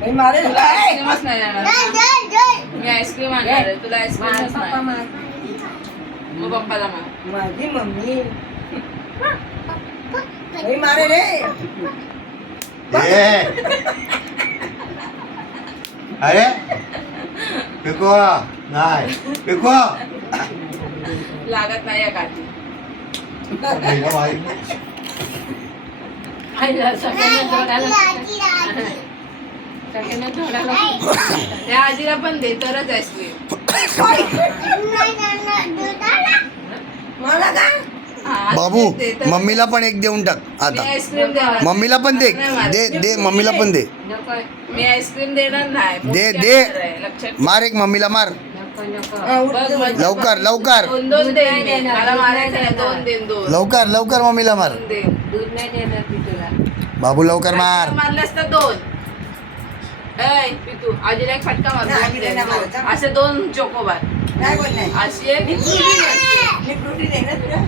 मी मारेल तुला आईस्क्रीमच नाही देणार. मी आईस्क्रीम आणणार आहे, तुला आईस्क्रीमच नाही. मग पप्पाला मार. माझी मम्मी मी मारे रे. अरे पिको नाही पिको लागत नाही या काठी. त्या आजीला पण दे तरच आईस्क्रीम. मला का बाबू मम्मीला पण एक देऊन टाक आता. आईस्क्रीम देणार. मम्मीला पण दे दे दे मम्मीला पण दे. मी आईस्क्रीम देणार नाही. दे मोठी दे ऑर्डर आहे, लक्षात मार एक मम्मीला मार बघ, मजा. लवकर लवकर 2-2 दे. मला मारायचं नाही. 2 दे 2. लवकर लवकर मम्मीला मार. 2 दे. दूध नाही देणार ती तुला. बाबू लवकर मार. मारलास तर 2. ऐ पितू आजीला एक फटका मार. नाही, 2 आजीला दे. नाही मारायचा. असे 2 चोकोबार. नाही बोल नाही अशी एक मी फ्रुटी नाही ना तुला